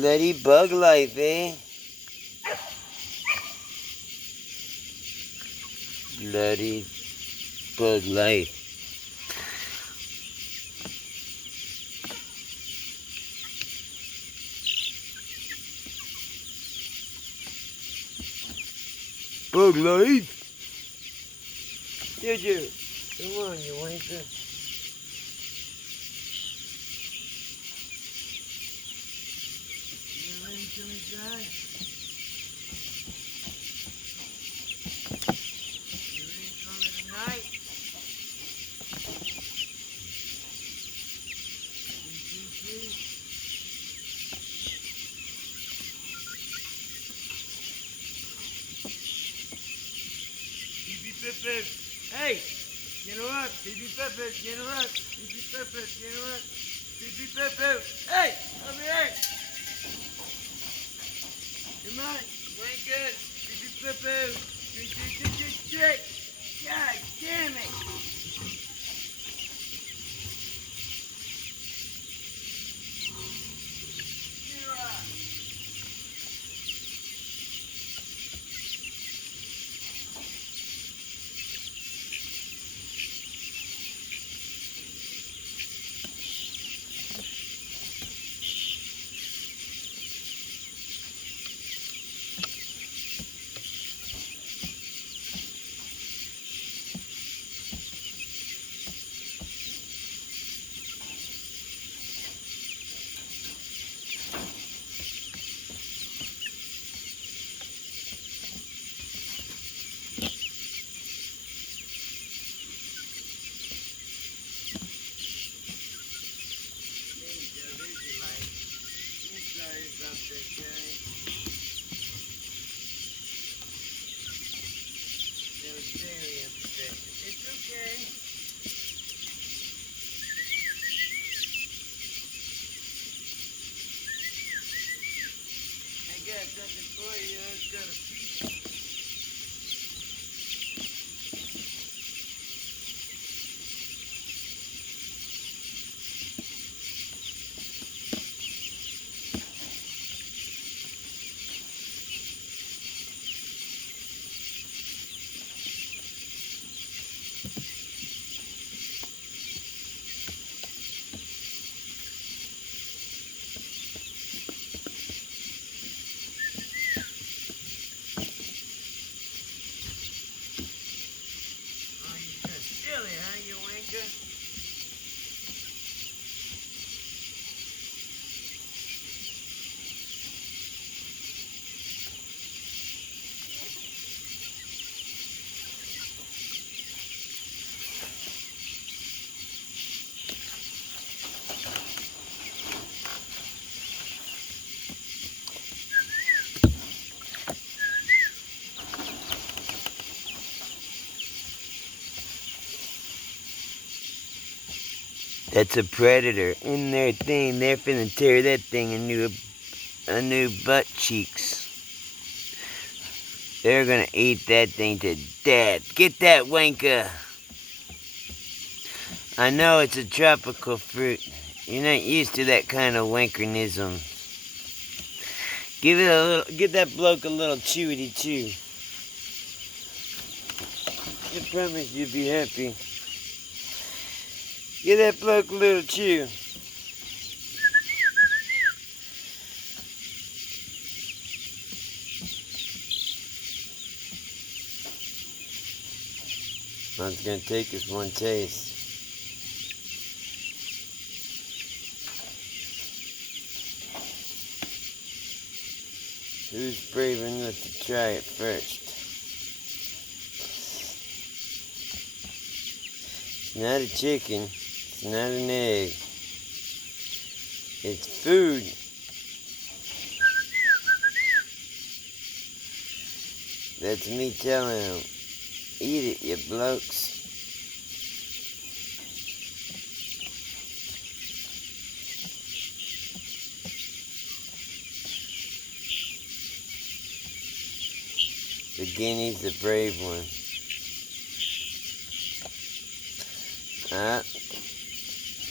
Bloody bug life, eh? Bloody bug life. Bug life? Juju, come on, you wanker. You ready to me, John? You ready to call it a night? Pee-pee Pepe. Hey, you know what? Pee-pee Pepe, you know what? Pee-pee Pepe, you know what? Pee-pee Pepe. Hey, over here. Come on, you ain't good. Pee-pee Pepe. God damn it. That's a predator in their thing. They're finna tear that thing a new butt cheeks. They're gonna eat that thing to death. Get that wanker. I know it's a tropical fruit. You're not used to that kind of wankernism. Give that bloke a little chewity chew. I promise you'll be happy. Give that bloke a little chew. All it's gonna take is one taste. Who's brave enough to try it first? It's not a chicken. It's not an egg. It's food. That's me telling them. Eat it, you blokes. The guinea's the brave one.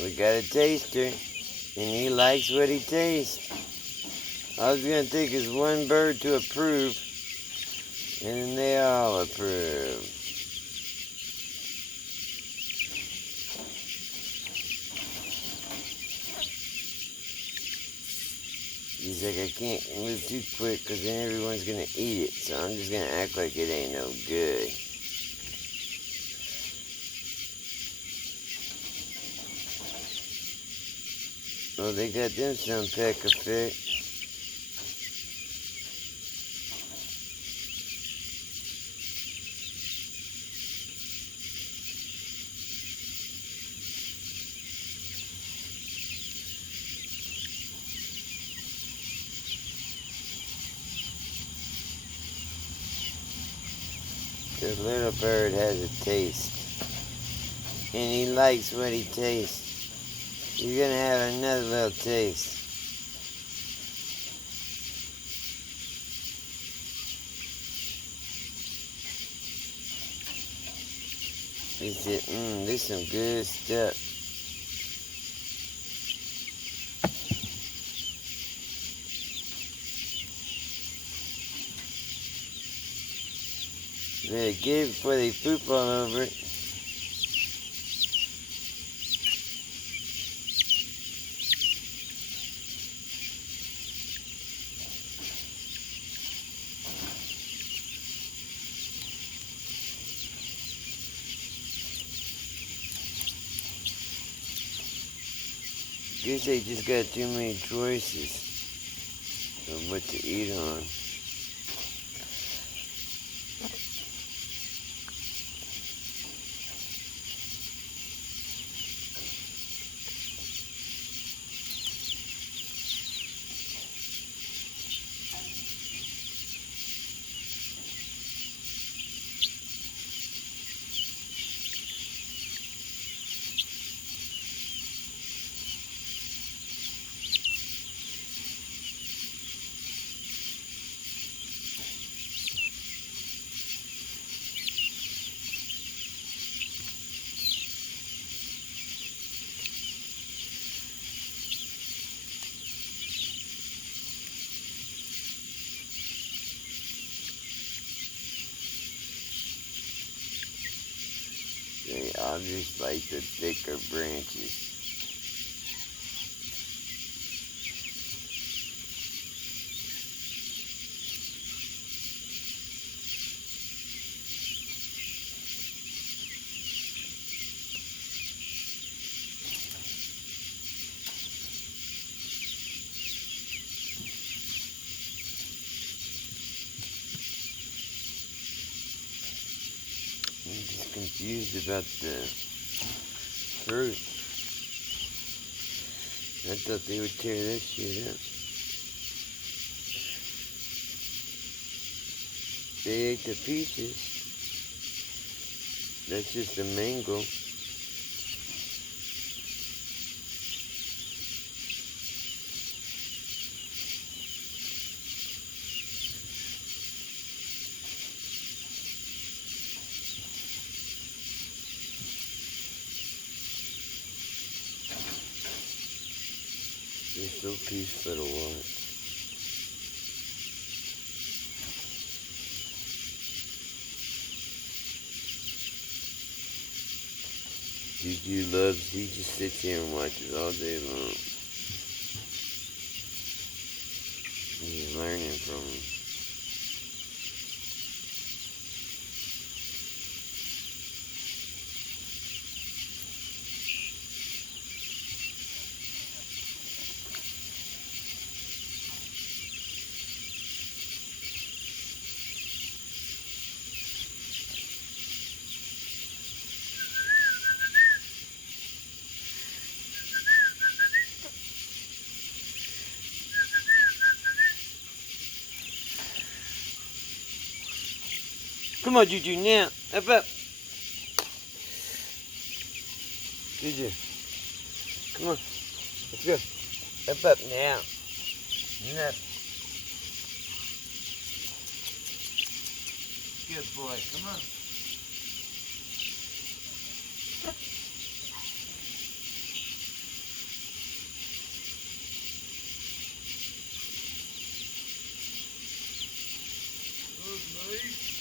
We got a taster, and he likes what he tastes. All it's going to take is one bird to approve, and then they all approve. He's like, I can't move too quick because then everyone's going to eat it, so I'm just going to act like it ain't no good. Well, they got them some peck effect. The little bird has a taste, and he likes what he tastes. You're gonna have another little taste. He said, this some good stuff. Better get it before they poop all over it. Guess they just got too many choices of what to eat on. They all just like the thicker branches. I'm just confused about the fruit. I thought they would tear this shit up. They ate the peaches. That's just a mango. They're so peaceful to watch. Juju loves, he just sits here and watches all day long. He's learning from him. Come on, Juju, now. Up. Juju. Come on. Let's go. Up now. Up. Good boy. Come on. please.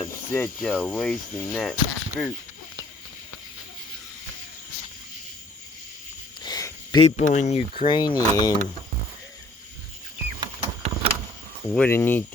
upset y'all wasting that fruit. People in Ukraine wouldn't eat that.